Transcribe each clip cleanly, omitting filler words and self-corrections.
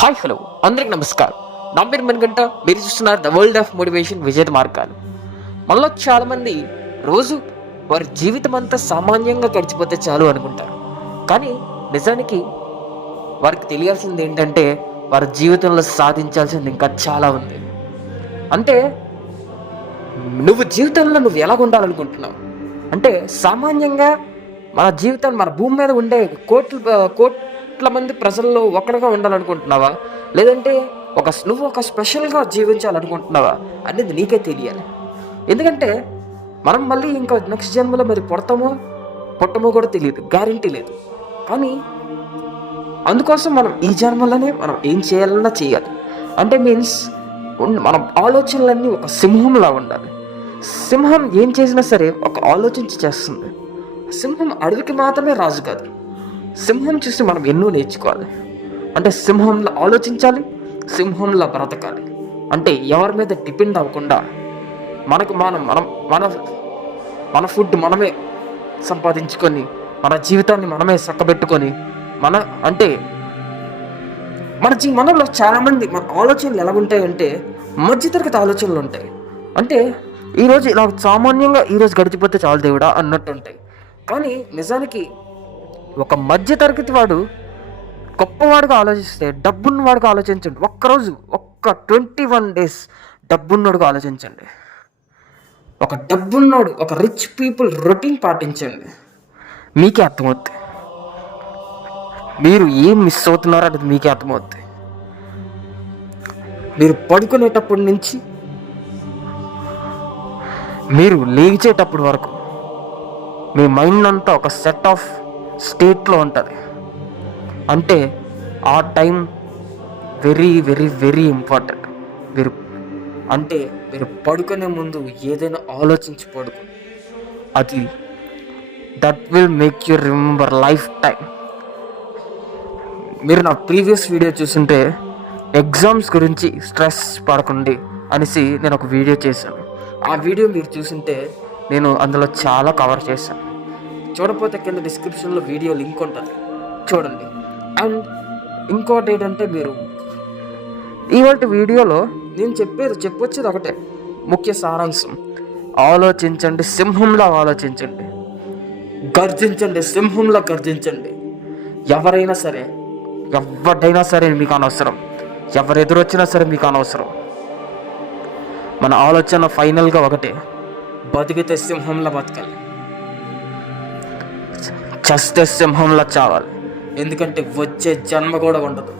Hi hello అందరికి నమస్కారం. నా పేరు మణికంఠ. మీరు చూస్తున్నారు ద వరల్డ్ ఆఫ్ మోటివేషన్ విజేత మార్గాలు. మనలో చాలామంది రోజు వారి జీవితం అంతా సామాన్యంగా గడిచిపోతే చాలు అనుకుంటారు. కానీ నిజానికి వారికి తెలియాల్సింది ఏంటంటే వారి జీవితంలో సాధించాల్సింది ఇంకా చాలా ఉంది. అంటే నువ్వు జీవితంలో నువ్వు ఎలా ఉండాలనుకుంటున్నావు? అంటే సామాన్యంగా మన జీవితాన్ని మన భూమి మీద ఉండే కోట్ల మంది ప్రజల్లో ఒకటిగా ఉండాలనుకుంటున్నావా, లేదంటే నువ్వు ఒక స్పెషల్గా జీవించాలనుకుంటున్నావా అనేది నీకే తెలియాలి. ఎందుకంటే మనం మళ్ళీ ఇంకా నెక్స్ట్ జన్మలో మరి పుట్టమో కూడా తెలియదు, గ్యారంటీ లేదు. కానీ అందుకోసం మనం ఈ జన్మలోనే మనం ఏం చేయాలన్నా చేయాలి. అంటే మీన్స్ మన ఆలోచనలన్నీ ఒక సింహంలా ఉండాలి. సింహం ఏం చేసినా సరే ఒక ఆలోచించి చేస్తుంది. సింహం అడవికి మాత్రమే రాజు కాదు. సింహం చూసి మనం ఎన్నో నేర్చుకోవాలి. అంటే సింహంలో ఆలోచించాలి, సింహంలో బ్రతకాలి. అంటే ఎవరి మీద డిపెండ్ అవ్వకుండా మన ఫుడ్ మనమే సంపాదించుకొని మన జీవితాన్ని మనమే చక్కబెట్టుకొని మనలో చాలామంది మన ఆలోచనలు ఎలా ఉంటాయంటే మధ్యతరగతి ఆలోచనలు ఉంటాయి. అంటే ఈరోజు ఇలా సామాన్యంగా ఈరోజు గడిచిపోతే చాలు దేవుడా అన్నట్టు ఉంటాయి. కానీ నిజానికి ఒక మధ్యతరగతి వాడు గొప్పవాడుగా ఆలోచిస్తే డబ్బున్నవాడుగా ఆలోచించండి. ఒక్కరోజు 21 days డబ్బున్నోడుగా ఆలోచించండి. ఒక డబ్బున్నోడు, ఒక రిచ్ పీపుల్ రొటీన్ పాటించండి. మీకే అర్థమవుతుంది మీరు ఏం మిస్ అవుతున్నారో అనేది మీకే అర్థమవుతుంది. మీరు పడుకునేటప్పటి నుంచి మీరు లేచేటప్పటి వరకు మీ మైండ్ అంతా ఒక సెట్ ఆఫ్ స్టేట్లో ఉంటుంది. అంటే ఆ time very very very important. మీరు పడుకునే ముందు ఏదైనా ఆలోచించి పడుకోండి. అది that will make you remember life time. మీరు నా ప్రీవియస్ వీడియో చూస్తుంటే ఎగ్జామ్స్ గురించి స్ట్రెస్ పడకండి అనేసి నేను ఒక వీడియో చేశాను. ఆ వీడియో మీరు చూస్తుంటే నేను అందులో చాలా కవర్ చేశాను. చూడకపోతే కింద డిస్క్రిప్షన్లో వీడియో లింక్ ఉంటుంది, చూడండి. అండ్ ఇంకోటి ఏంటంటే మీరు ఇవాళ వీడియోలో నేను చెప్పొచ్చేది ఒకటే ముఖ్య సారాంశం. ఆలోచించండి, సింహంలా ఆలోచించండి. గర్జించండి, సింహంలా గర్జించండి. ఎవరైనా సరే మీకు అనవసరం. ఎవరు ఎదురొచ్చినా సరే మీకు అనవసరం. మన ఆలోచన ఫైనల్గా ఒకటే, బతికితే సింహంలా బతకాలి, చస్తే సింహంలా చావాలి. ఎందుకంటే వచ్చే జన్మ కూడా ఉండదు.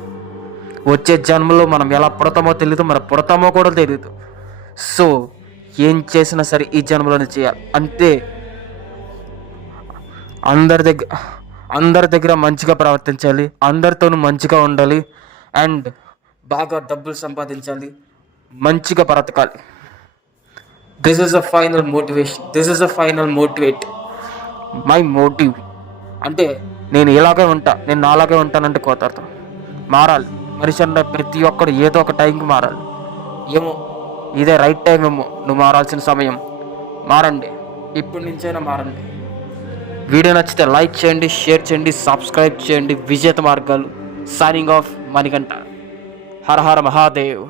వచ్చే జన్మలో మనం ఎలా పుడతామో తెలియదు, మన పుడతామో కూడా తెలియదు. సో ఏం చేసినా సరే ఈ జన్మలోనే చేయాలి. అంతే. అందరి దగ్గర మంచిగా ప్రవర్తించాలి, అందరితోనూ మంచిగా ఉండాలి, అండ్ బాగా డబ్బులు సంపాదించాలి, మంచిగా బ్రతకాలి. This is a final motivation. This is a final motivate. My motive అంటే నేను నాలాగే ఉంటానంటే కోతారు. మారాలి. మనిషి అన్న ప్రతి ఒక్కడు ఏదో ఒక టైంకి మారాలి. ఏమో ఇదే రైట్ టైం ఏమో, నువ్వు మారాల్సిన సమయం. మారండి, ఇప్పటి నుంచైనా మారండి. వీడియో నచ్చితే లైక్ చేయండి, షేర్ చేయండి, సబ్స్క్రైబ్ చేయండి. విజేత మార్గాలు. Signing off, Manikanta. హర హర మహాదేవ్.